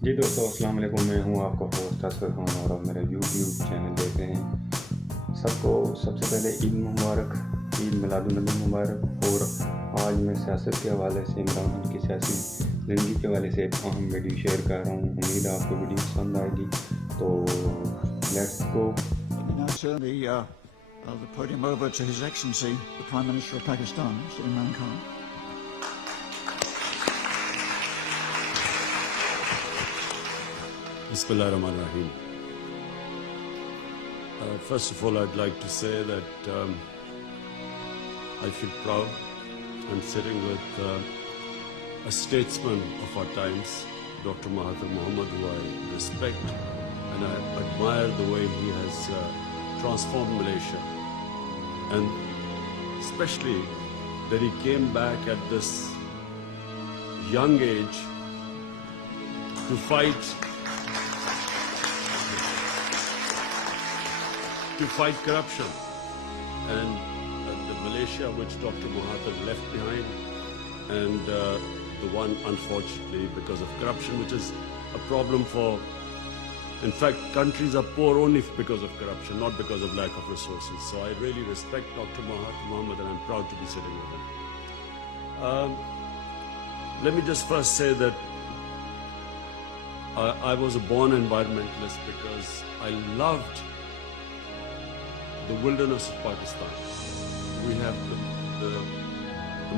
जी दोस्तों, अस्सलाम वालेकुम। मैं हूँ आपका होस्ट असगर खान और आप मेरा यूट्यूब चैनल देख रहे हैं। सबको सबसे पहले ईद मुबारक, ईद मिलादुन्नबी मुबारक। और आज मैं सियासत के हवाले से, इमरान खान की सियासी ज़िंदगी के हवाले से एक अहम वीडियो शेयर कर रहा हूँ। उम्मीद है आपको वीडियो पसंद आएगी। तो let's go. Now turn the podium over to His Excellency, the Prime Minister of Pakistan, Mr. Imran Khan. Bismillahirrahmanirrahim. First of all, I'd like to say that I feel proud. I'm sitting with a statesman of our times, Dr. Mahathir Mohamad, who I respect and I admire the way he has transformed Malaysia. And especially that he came back at this young age to fight corruption. And the Malaysia which Dr. Mahathir left behind, and the one, unfortunately, because of corruption, which is a problem for, in fact, countries are poor only because of corruption, not because of lack of resources. So I really respect Dr. Mahathir Mohamad, and I'm proud to be sitting with him. Let me just first say that I was a born environmentalist because I loved the wilderness of Pakistan. We have the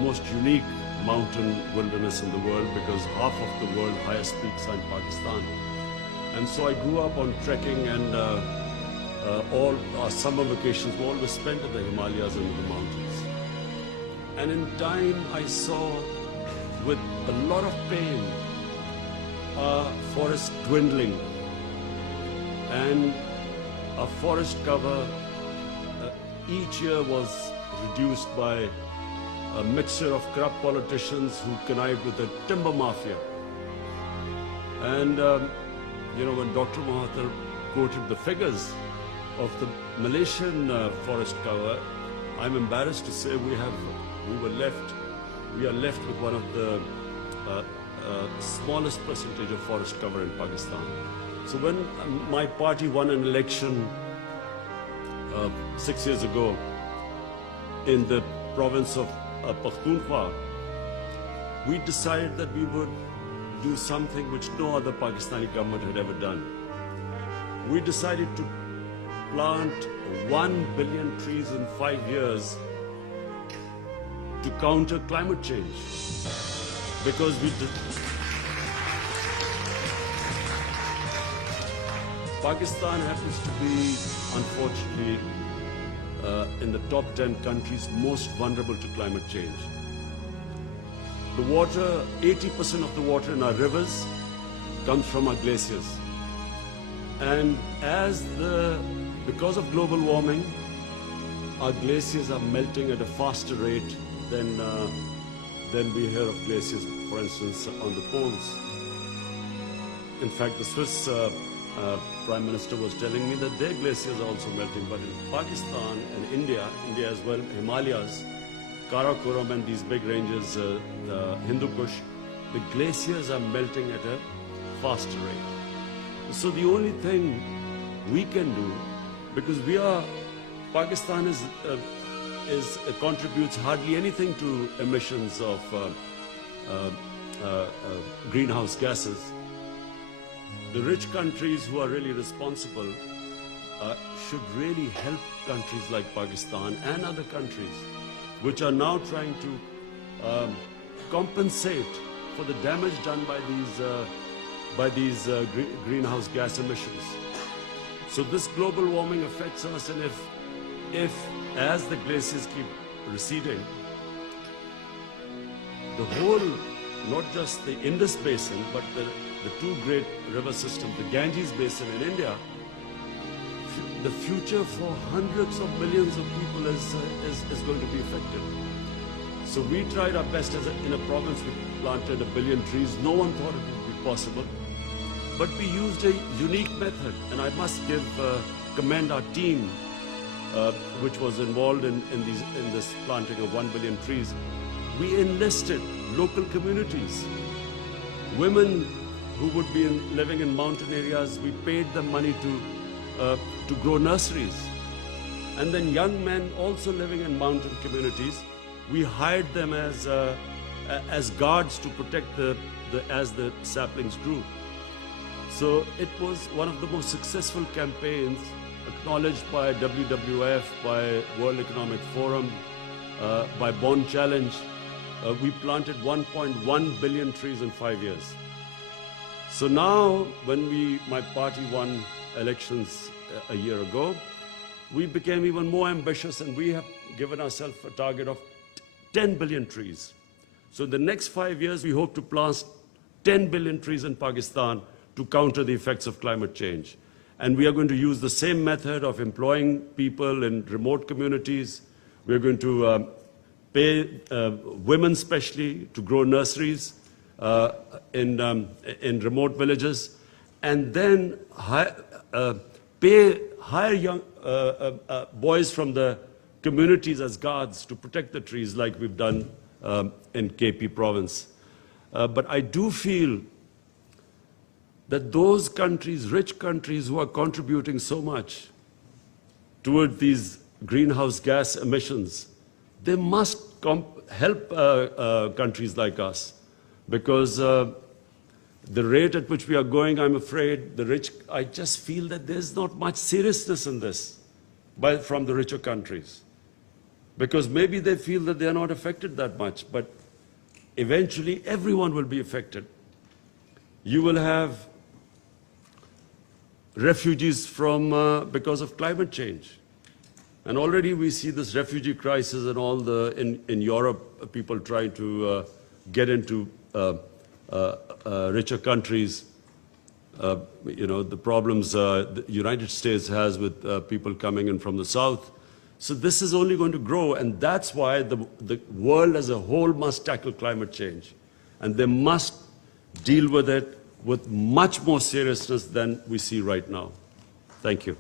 most unique mountain wilderness in the world, because half of the world's highest peaks are in Pakistan. And so I grew up on trekking, and all our summer vacations were always spent in the Himalayas and in the mountains. And in time I saw, with a lot of pain, forest dwindling, and our forest cover each year was reduced by a mixture of corrupt politicians who connived with the timber mafia. And when Dr. Mahathir quoted the figures of the Malaysian forest cover, I'm embarrassed to say we are left with one of the smallest percentage of forest cover in Pakistan. So when my party won an election 6 years ago in the province of Pakhtunkhwa, we decided that we would do something which no other Pakistani government had ever done. We decided to plant 1 billion trees in 5 years to counter climate change, because Pakistan happens to be, unfortunately, in the top 10 countries most vulnerable to climate change. The water, 80% of the water in our rivers comes from our glaciers. And because of global warming, our glaciers are melting at a faster rate than we hear of glaciers, for instance, on the poles. In fact, the Swiss Prime Minister was telling me that their glaciers are also melting. But in Pakistan and India as well, Himalayas, Karakoram and these big ranges, the Hindu Kush, the glaciers are melting at a faster rate. So the only thing we can do, because Pakistan contributes hardly anything to emissions of greenhouse gases. The rich countries who are really responsible should really help countries like Pakistan and other countries which are now trying to compensate for the damage done by these greenhouse gas emissions. So this global warming affects us, and if as the glaciers keep receding, the whole, not just the Indus Basin, but the two great river systems, the Ganges Basin in India, the future for hundreds of millions of people is going to be affected. So we tried our best in a province we planted 1 billion trees. No one thought it would be possible. But we used a unique method, and I must commend our team which was involved in this planting of 1 billion trees. We enlisted local communities, women who would be living in mountain areas, we paid them money to grow nurseries. And then young men also living in mountain communities, we hired them as guards to protect as the saplings grew. So it was one of the most successful campaigns, acknowledged by WWF, by World Economic Forum, by Bond Challenge. We planted 1.1 billion trees in 5 years. So now, when my party won elections a year ago, we became even more ambitious, and we have given ourselves a target of 10 billion trees. So in the next 5 years, we hope to plant 10 billion trees in Pakistan to counter the effects of climate change. And we are going to use the same method of employing people in remote communities. We are going to pay women especially to grow nurseries in remote villages, and then hire young boys from the communities as guards to protect the trees, like we've done in KP province. But I do feel that those countries, rich countries who are contributing so much toward these greenhouse gas emissions, they must help countries like us, because the rate at which we are going, I'm afraid, I just feel that there's not much seriousness in this from the richer countries. Because maybe they feel that they're not affected that much, but eventually everyone will be affected. You will have refugees because of climate change. And already we see this refugee crisis and all in Europe, people trying to get into richer countries. The problems the United States has with people coming in from the south. So this is only going to grow, and that's why the world as a whole must tackle climate change. And they must deal with it with much more seriousness than we see right now. Thank you.